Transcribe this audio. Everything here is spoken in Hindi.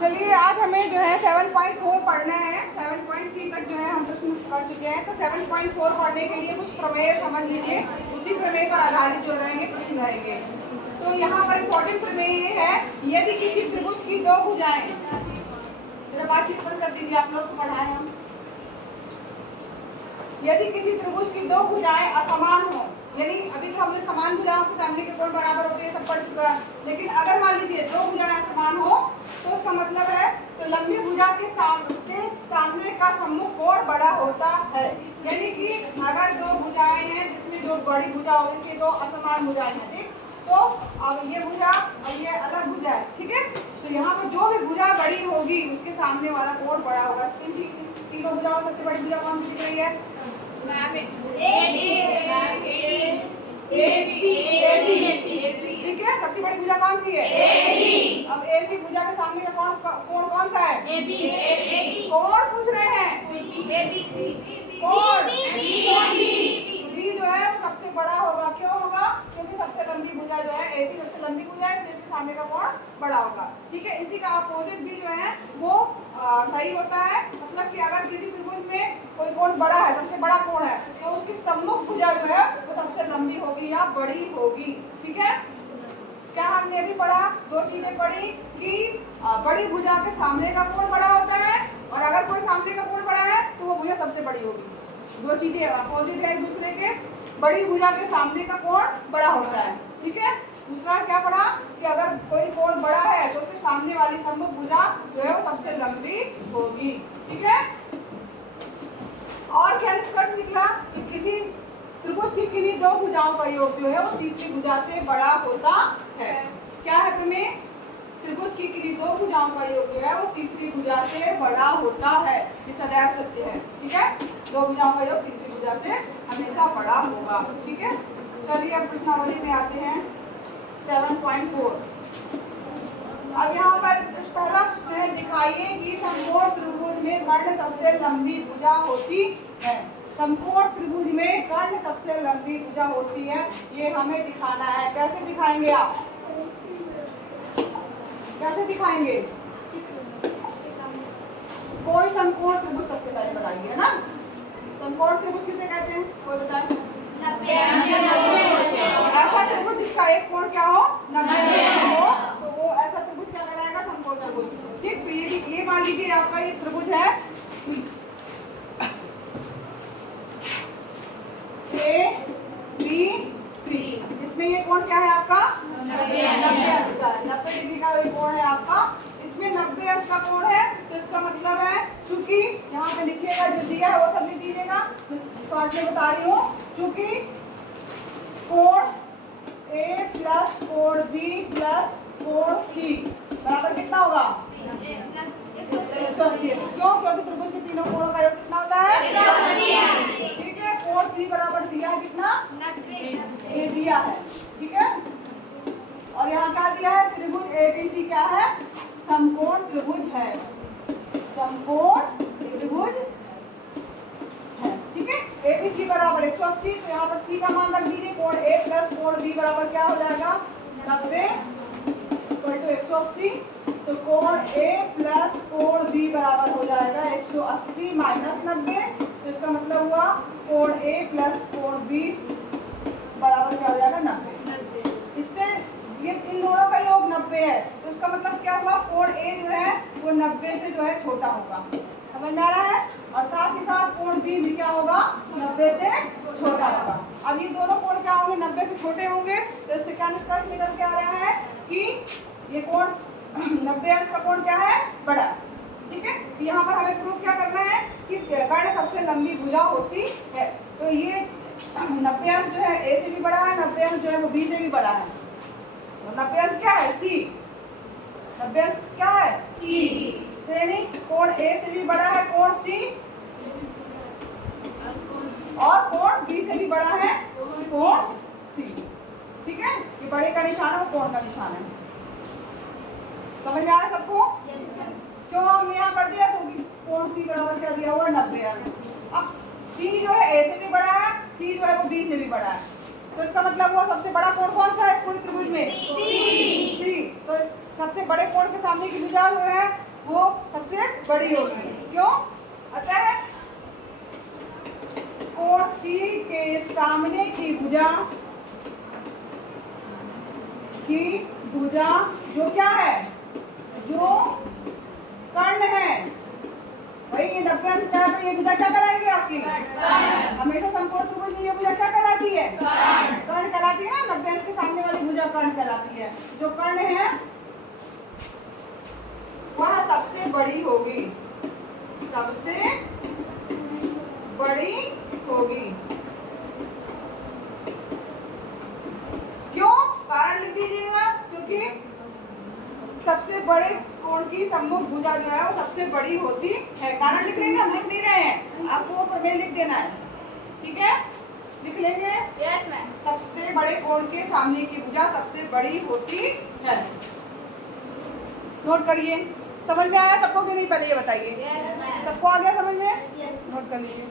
चलिए आज हमें जो है 7.4 पढ़ना है। 7.3 तक जो है हम प्रश्न कर चुके हैं, तो 7.4 पढ़ने के लिए कुछ प्रमेय समझ लीजिए, उसी प्रमेय पर आधारित जो रहेंगे प्रश्न रहेंगे। तो यहाँ पर इम्पोर्टेंट प्रमेय ये है, यदि किसी त्रिभुज की दो भुजाएं, जरा बातचीत बंद कर दीजिए, आप लोग तो पढ़ाए हम। यदि किसी त्रिभुज की दो भुजाएं असमान हो, यानी अभी तो हमने समान भुजाओं के सामने के कोण बराबर होते हैं, सब पढ़ चुका है। लेकिन अगर मान लीजिए दो भुजाएं असमान हो तो उसका मतलब है तो लंबी भुजा के सामने का सम्मुख कोण बड़ा होता है। यानी कि अगर दो भुजाएं हैं जिसमें जो बड़ी भुजा होगी से दो असमान भुजाएं हैं, ठीक, तो अब ये भुजा और ये अलग भुजा है, ठीक है। तो यहाँ पर जो भी भुजा बड़ी होगी उसके सामने वाला कोण बड़ा होगा। इस तीनों भुजाओं सबसे बड़ी भुजा कौन सी दिख रही है? ठीक है, सबसे बड़ी भुजा कौन सी है? अब AC भुजा के सामने का कोण कौन सा है? कोण पूछ रहे हैं, कोण B जो है वो सबसे बड़ा होगा। क्यों होगा? क्योंकि सबसे लंबी भुजा जो है AC सबसे लंबी भुजा है, तो इसके सामने का कोण बड़ा होगा, ठीक है। इसी का अपोजिट भी जो है वो सही होता है। मतलब कि अगर किसी त्रिभुज में कोई कोण बड़ा है, सबसे बड़ा कोण है, तो उसकी सम्मुख भुजा जो है वो सबसे लंबी होगी या बड़ी होगी, ठीक है। क्या हमने भी पढ़ा? दो चीजें पढ़ी कि बड़ी भुजा के सामने का कोण बड़ा होता है, और अगर कोई सामने का कोण बड़ा है तो वो भुजा सबसे बड़ी होगी। दो चीजें अपोजिट है एक दूसरे के, बड़ी भुजा के सामने का कोण बड़ा होता है, ठीक है। दूसरा क्या पढ़ा कि अगर कोई कोण बड़ा है तो उसके सामने वाली सम्मुख भुजा जो है वो सबसे लंबी होगी, ठीक है। और क्या निष्कर्ष निकला कि किसी त्रिभुज की किन्हीं दो भुजाओं का योग जो है वो तीसरी भुजा से बड़ा होता है। क्या है प्रमेय? त्रिभुज की किन्हीं दो भुजाओं का योग जो है वो तीसरी भुजा से बड़ा होता है। ये सदैव सत्य है, ठीक है। दो भुजाओं का योग तीसरी भुजा से हमेशा बड़ा होगा, ठीक है। चलिए अब प्रश्नावली में आते हैं 7.4। अब यहाँ पर पहला प्रश्न है, दिखाइए कि समकोण त्रिभुज में कर्ण सबसे लंबी भुजा होती है। समकोण त्रिभुज में कर्ण सबसे लंबी भुजा होती है, ये हमें दिखाना है। कैसे दिखाएंगे आप? कैसे दिखाएंगे? कोई समकोण त्रिभुज सबसे पहले बताइए, है ना। समकोण त्रिभुज किसे कहते हैं? कोई बताए? ऐसा त्रिभुज जिसका एक कोण क्या हो? 90 अंश हो, तो वो ऐसा त्रिभुज क्या कहलाएगा? समकोण त्रिभुज, ठीक। तो ये मान लीजिए आपका ये त्रिभुज है ABC। इसमें ये कोण क्या है आपका? 90 अंश का, 90 डिग्री का ये कोण है आपका। इसमें 90 अंश का कोण है, तो इसका मतलब है, चूंकि यहाँ पे लिखिएगा जो दिया है वो सब लिख दीजिएगा, शॉर्ट में बता रही हूँ। चूंकि कोण A प्लस कोण B प्लस कोण C बराबर कितना होगा? 180। क्यों? क्योंकि त्रिभुज के तीनों कोणों का योग कितना होता है? 180, ठीक है। कोण C बराबर दिया है कितना? 90 ये दिया है, ठीक है। और यहाँ क्या दिया है? त्रिभुज ABC क्या है? समकोण त्रिभुज है, समकोण त्रिभुज है, ठीक है। ABC बराबर 180, तो यहाँ पर C का मान रख दीजिए। कोण A प्लस कोण B बराबर क्या हो जाएगा? 90 = 180। तो कोण A प्लस कोण B बराबर हो जाएगा 180 माइनस 90। तो इसका मतलब हुआ कोण A प्लस कोण B बराबर क्या हो जाएगा? 90। इससे ये इन दोनों का योग 90 है, तो इसका मतलब क्या हुआ? कोण A जो है वो 90 से जो है छोटा होगा, समझ में आ रहा है। और साथ ही साथ कोण B भी क्या होगा? 90 से छोटा होगा। अब ये दोनों कोण क्या होंगे? 90 से छोटे होंगे, तो इससे क्या निष्कर्ष निकल के आ रहा है कि ये कोण 90 अंश का कोण क्या है? बड़ा, ठीक है। यहाँ पर हमें प्रूफ क्या करना है कि कर्ण सबसे लंबी भुजा होती है। तो ये 90 अंश जो है A से भी बड़ा है, 90 अंश जो है वो B से भी बड़ा है। तो 90 अंश क्या है? C। 90 अंश क्या है? C। यानी कोण A से भी बड़ा है कोण C, और कोण B से भी बड़ा है कोण C, ठीक है। ये बड़े का निशान है, कोण का निशान है। समझ में आ रहा है सबको? क्यों हमने यहाँ कर दिया? क्योंकि कोण C बराबर क्या दिया हुआ? 90 अंश। अब C जो है A से भी बड़ा है, C जो है वो B से भी बड़ा है, तो इसका मतलब वो सबसे बड़ा कोण कौन सा है पूरे त्रिभुज में? C। तो सबसे बड़े कोण के सामने की भुजा जो है वो सबसे बड़ी होगी। क्यों? अतः कोण सी के सामने की भुजा जो क्या है, जो कर्ण है, भाई ये 90 अंश का है तो ये भुजा क्या कहलाएगी आपकी? हमेशा समकोण त्रिभुज में ये भुजा क्या कहलाती है? कर्ण कहलाती है ना। 90 अंश के सामने वाली भुजा कर्ण कहलाती है। जो कर्ण है वह सबसे बड़ी होगी, सबसे बड़ी होगी। क्यों? कारण लिख दीजिएगा, क्योंकि सबसे बड़े कोण की सम्मुख भुजा जो है वो सबसे बड़ी होती है। कारण लिख लेंगे, हम लिख नहीं रहे हैं, आपको वो प्रमेय लिख देना है। ठीक है, लिख लेंगे। Yes ma'am. सबसे बड़े कोण के सामने की भुजा सबसे बड़ी होती है। नोट करिए। समझ में आया सबको कि नहीं? पहले ये बताइए। Yes ma'am. सबको आ गया समझ में? यस। नोट कर लीजिए।